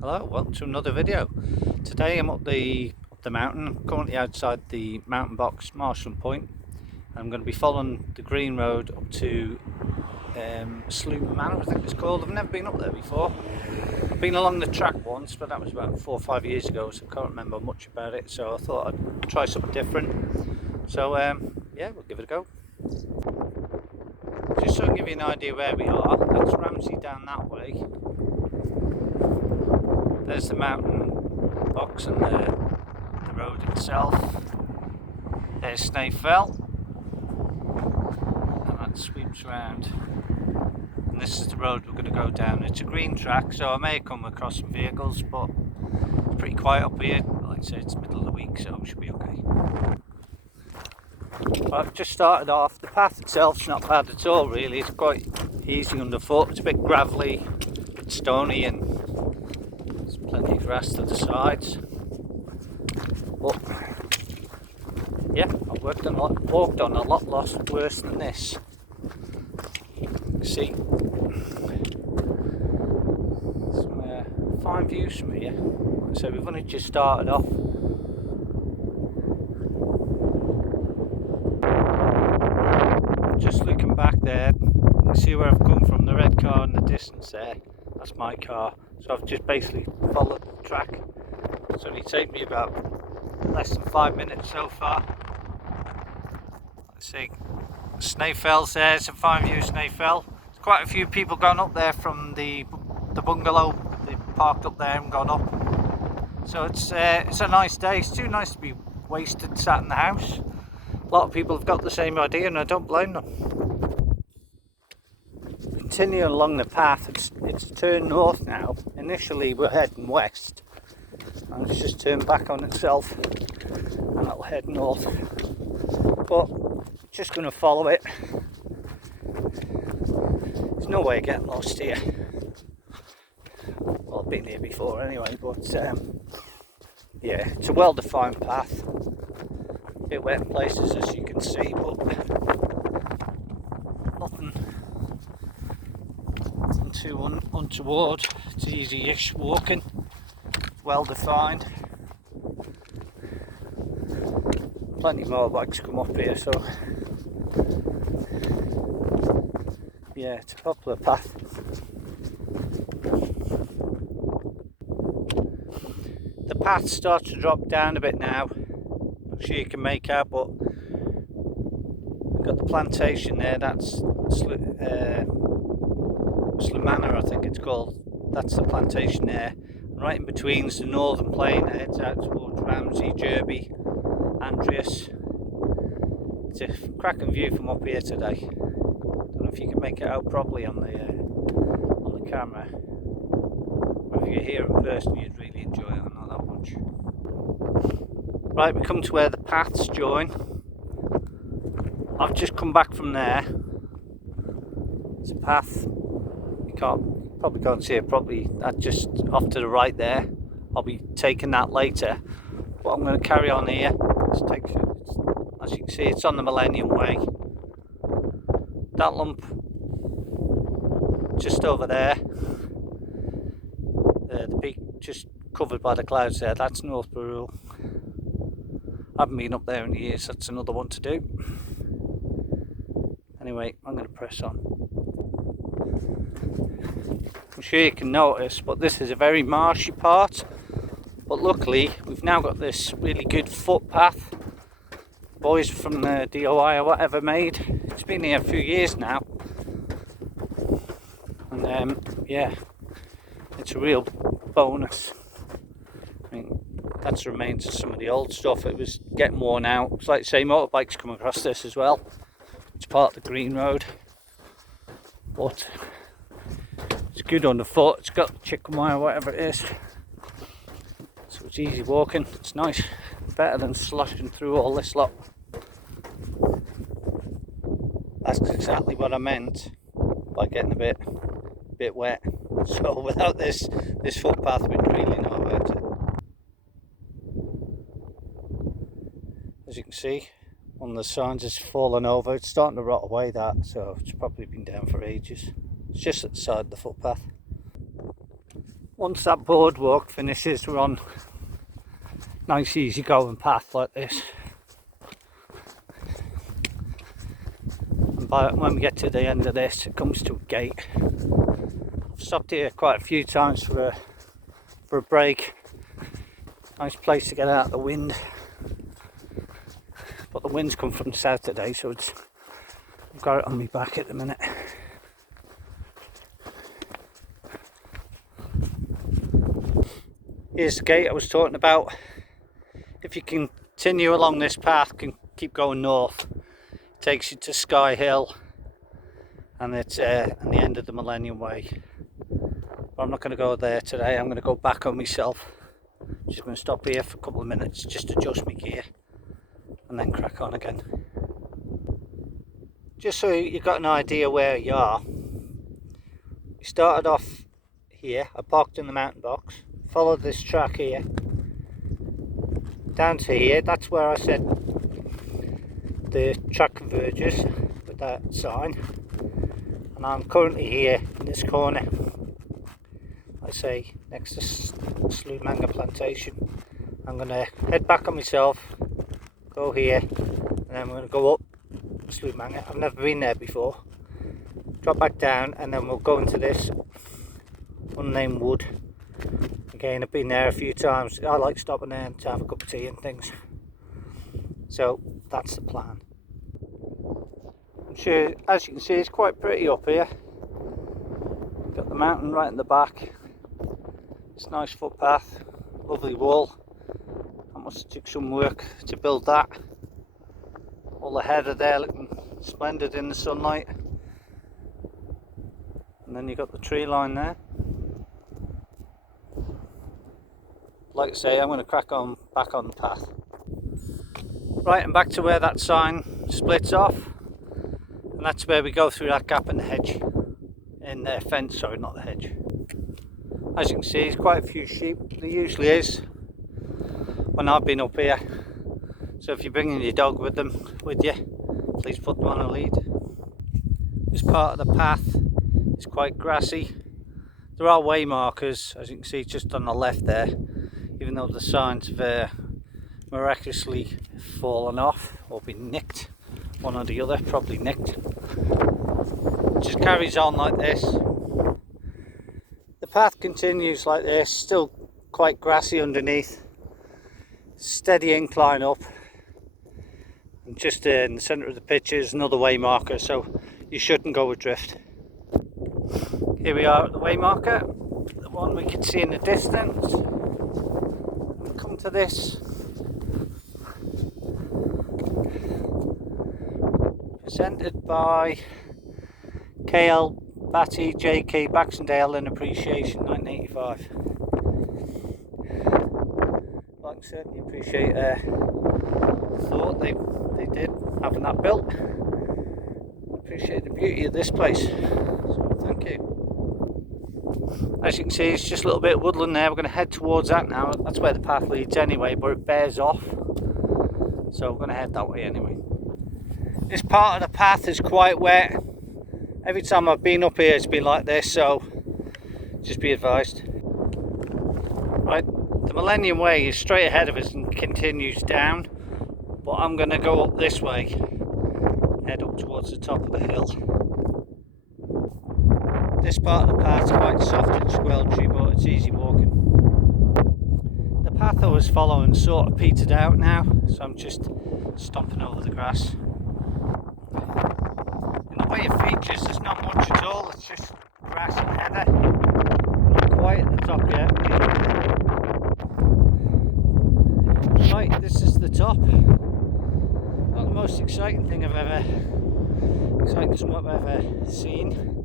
Hello, welcome to another video. Today I'm up the mountain. I'm currently outside the mountain box Marshall Point. I'm going to be following the green road up to Slieau Managh, I think it's called. I've never been up there before. I've been along the track once, but that was about 4 or 5 years ago, so I can't remember much about it. So I thought I'd try something different. So yeah, we'll give it a go. Just so I can give you an idea where we are, that's Ramsey down that way. There's the mountain box and the road itself. There's Slieau Fell, and that sweeps round. And this is the road we're going to go down. It's a green track, so I may come across some vehicles, but it's pretty quiet up here. Like I say, it's the middle of the week, so it should be okay. I've just started off. The path itself's not bad at all, really. It's quite easy underfoot. It's a bit gravelly, a bit stony, and there's plenty of grass to the sides. But yeah, I've walked on a lot worse than this. You see some fine views from here. So we've only just started off. Just looking back there, you can see where I've come from. The red car in the distance there, that's my car. So I've just basically followed the track. It's only taken me about less than 5 minutes so far. Let's see, Slieau Fell's there, some fine view of Slieau Fell. There's quite a few people gone up there from the bungalow. They parked up there and gone up. So it's a nice day. It's too nice to be wasted sat in the house. A lot of people have got the same idea, and I don't blame them. Continuing along the path, it's turned north now. Initially we're heading west, and it's just turned back on itself, and it'll head north. But just going to follow it. There's no way of getting lost here. Well, I've been here before anyway, but yeah, it's a well-defined path. A bit wet in places, as you can see, but nothing too untoward. It's easy-ish walking, well defined. Plenty more bikes come up here, so yeah, it's a popular path. The path starts to drop down a bit now. Not sure you can make out, but we've got the plantation there. That's Slieau Managh, I think it's called. That's the plantation there. And right in between is the northern plain that heads out towards Ramsey, Derby, Andreas. It's a cracking view from up here today. Don't know if you can make it out properly on the camera. But if you're here in person, you'd really enjoy it. I know that much. Right, we come to where the paths join. I've just come back from there. It's a path. You probably can't see it properly. That's just off to the right there. I'll be taking that later. But I'm going to carry on here. As you can see, it's on the Millennium Way. That lump just over there, the peak just covered by the clouds there, that's North Barrule. I haven't been up there in years, that's another one to do. Anyway, I'm going to press on. I'm sure you can notice, but this is a very marshy part. But luckily, we've now got this really good footpath. Boys from the DOI or whatever made. It's been here a few years now. And yeah, it's a real bonus. I mean, that's the remains of some of the old stuff. It was getting worn out. It's like, say, motorbikes come across this as well. It's part of the green road. But it's good underfoot. It's got chicken wire, whatever it is. So it's easy walking. It's nice. Better than sloshing through all this lot. That's exactly what I meant by getting a bit wet. So without this footpath, we'd really know about it. As you can see, one of the signs has fallen over. It's starting to rot away, that, so it's probably been down for ages. It's just at the side of the footpath. Once that boardwalk finishes, we're on nice easy going path like this. And when we get to the end of this, it comes to a gate. I've stopped here quite a few times for a break. Nice place to get out of the wind. But the wind's come from the south today, so I've got it on my back at the minute. Here's the gate I was talking about. If you continue along this path, can keep going north, it takes you to Sky Hill, and it's at the end of the Millennium Way. But I'm not going to go there today. I'm going to go back on myself. Just going to stop here for a couple of minutes, just adjust my gear, and then crack on again. Just so you've got an idea where you are. We started off here. I parked in the mountain box. Followed this track here down to here. That's where I said the track converges with that sign, and I'm currently here in this corner, I say next to Slieau Managh plantation. I'm going to head back on myself, go here, and then we're going to go up Slieau Managh. I've never been there before. Drop back down, and then we'll go into this unnamed wood. Again, I've been there a few times. I like stopping there to have a cup of tea and things. So that's the plan. I'm sure, as you can see, it's quite pretty up here. Got the mountain right in the back. It's a nice footpath, lovely wall. That must have took some work to build that. All the heather there looking splendid in the sunlight. And then you've got the tree line there. Like I say, I'm going to crack on back on the path. Right, and back to where that sign splits off, and that's where we go through that gap in the hedge, in the fence, sorry, not the hedge. As you can see, there's quite a few sheep. There usually is when I've been up here. So if you're bringing your dog with you, please put them on a lead. This part of the path is quite grassy. There are way markers, as you can see, just on the left there. Even though the signs have miraculously fallen off or been nicked, one or the other, probably nicked. It just carries on like this. The path continues like this, still quite grassy underneath. Steady incline up. And just in the centre of the picture is another way marker, so you shouldn't go adrift. Here we are at the way marker, the one we can see in the distance. Come to this presented by KL Batty JK Baxendale in Appreciation 1985. I can certainly appreciate the thought they did having that built. Appreciate the beauty of this place, so thank you. As you can see, it's just a little bit of woodland there. We're going to head towards that now. That's where the path leads anyway, but it bears off, so we're going to head that way anyway. This part of the path is quite wet. Every time I've been up here it's been like this, so just be advised. Right, the Millennium Way is straight ahead of us and continues down, but I'm going to go up this way, head up towards the top of the hill. This part of the path is quite soft and squelchy, but it's easy walking. The path I was following sort of petered out now, so I'm just stomping over the grass. In the way of features, there's not much at all, it's just grass and heather. Not quite at the top yet. Right, this is the top. Not the most exciting thing I've ever seen.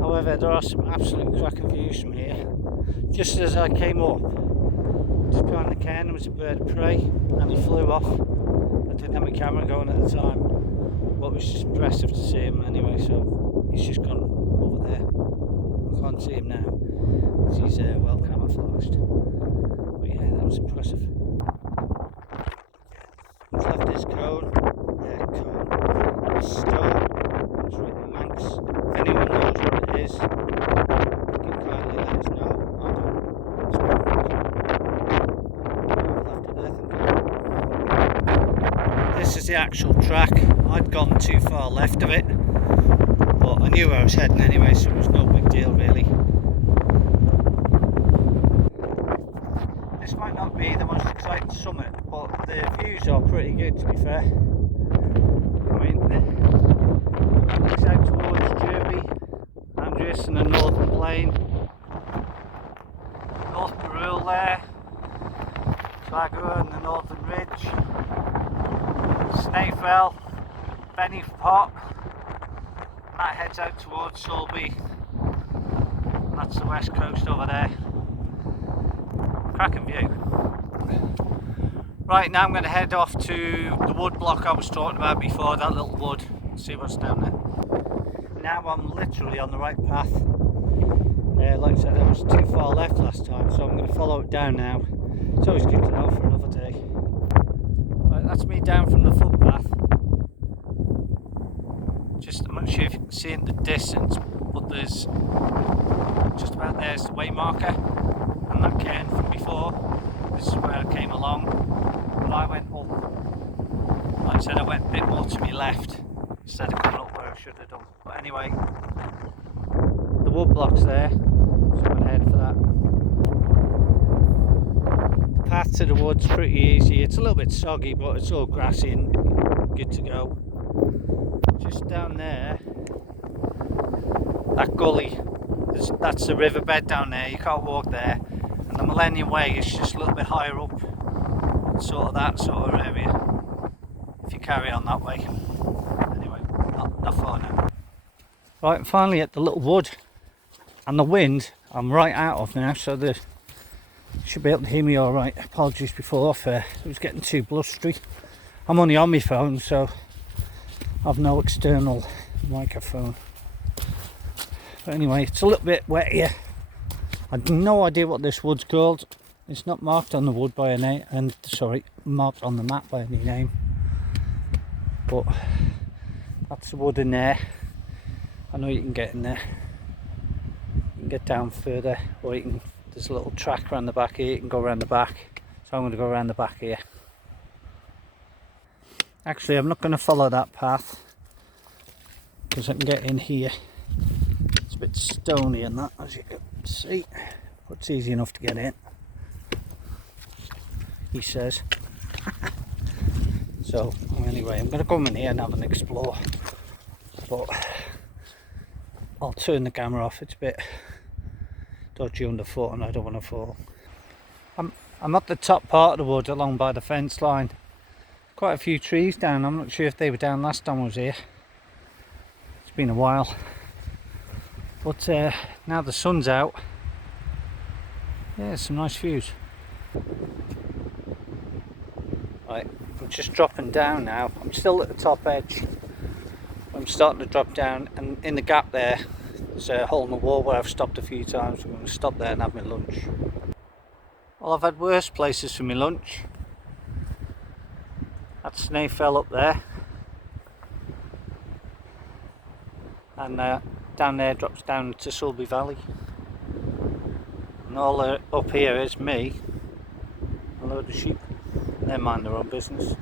However, there are some absolute cracking views from here. Just as I came up, just behind the cairn there was a bird of prey, and he flew off. I didn't have my camera going at the time, but it was just impressive to see him anyway, so he's just gone over there. I can't see him now, because he's well camouflaged. But yeah, that was impressive. He's left his cone, his stone, it's written Manx. If anyone knows what it is, you can kindly let us know. I don't. is the actual track. I'd gone too far left of it, but I knew where I was heading anyway, so it was no big deal really. This might not be the most exciting summit, but the views are pretty good, to be fair. I mean, that looks out towards Derby, Andreas and the Northern Plain, North Barrule there, Slieau and the Northern Ridge, Slieau, Benny Pot. That heads out towards Sulby. That's the west coast over there. Cracking view. Right, now I'm going to head off to the wood block I was talking about before, that little wood. See what's down there. Now I'm literally on the right path. Like I said, I was too far left last time, so I'm going to follow it down now. It's always good to know for another day. Right, that's me down from the footpath. Just, I'm not sure if you can see it in the distance, but there's just about there's the way marker and that cairn from before. This is where I came along, but I went up. Like I said, I went a bit more to my left instead of coming up where I should have done. But anyway, the wood block's there, so I'm going to head for that. The path to the wood's pretty easy. It's a little bit soggy, but it's all grassy and good to go. Just down there, that gully, that's the riverbed down there. You can't walk there, and the Millennium Way is just a little bit higher up, sort of that sort of area, if you carry on that way. Anyway, not far now. Right, I'm finally at the little wood, and the wind I'm right out of now, so you should be able to hear me alright. Apologies before it was getting too blustery. I'm only on my phone, so I've no external microphone. But anyway, it's a little bit wet here. I've no idea what this wood's called. It's not marked on the wood by a name, and sorry, marked on the map by any name. But that's the wood in there. I know you can get in there. You can get down further, or you can. There's a little track around the back here. You can go around the back. So I'm going to go around the back here. Actually, I'm not going to follow that path because I can get in here. It's a bit stony and that, as you can see, but it's easy enough to get in, he says. So anyway, I'm going to come in here and have an explore, but I'll turn the camera off. It's a bit dodgy underfoot and I don't want to fall. I'm at the top part of the wood along by the fence line. Quite a few trees down. I'm not sure if they were down last time I was here. It's been a while. But now the sun's out. Yeah, some nice views. Right, I'm just dropping down now. I'm still at the top edge. I'm starting to drop down, and in the gap there, there's a hole in the wall where I've stopped a few times. I'm going to stop there and have my lunch. Well, I've had worse places for my lunch. That Slieau up there, and down there drops down to Sulby Valley, and all up here is me, a load of sheep. They mind their own business.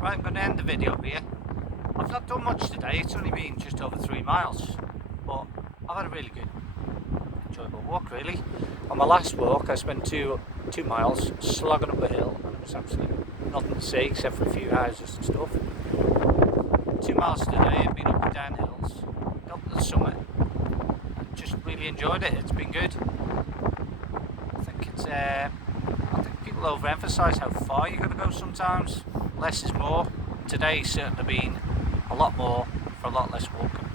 Right, I'm going to end the video here. I've not done much today. It's only been just over 3 miles, but I've had a really good, enjoyable walk really. On my last walk I spent two miles slogging up a hill, and it was absolutely nothing to see except for a few houses and stuff. 2 miles today, I've been up and down hills, got to the summit, and just really enjoyed it. It's been good. I think people overemphasise how far you've got to go sometimes. Less is more. Today's certainly been a lot more for a lot less walking,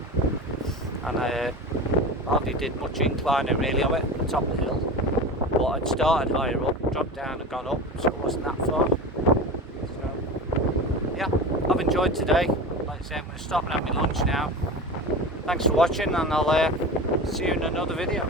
and I hardly did much inclining really. I went to the top of the hill, but I'd started higher up, dropped down and gone up, so it wasn't that far. So yeah, I've enjoyed today. Like I say, I'm going to stop and have my lunch now. Thanks for watching, and I'll see you in another video.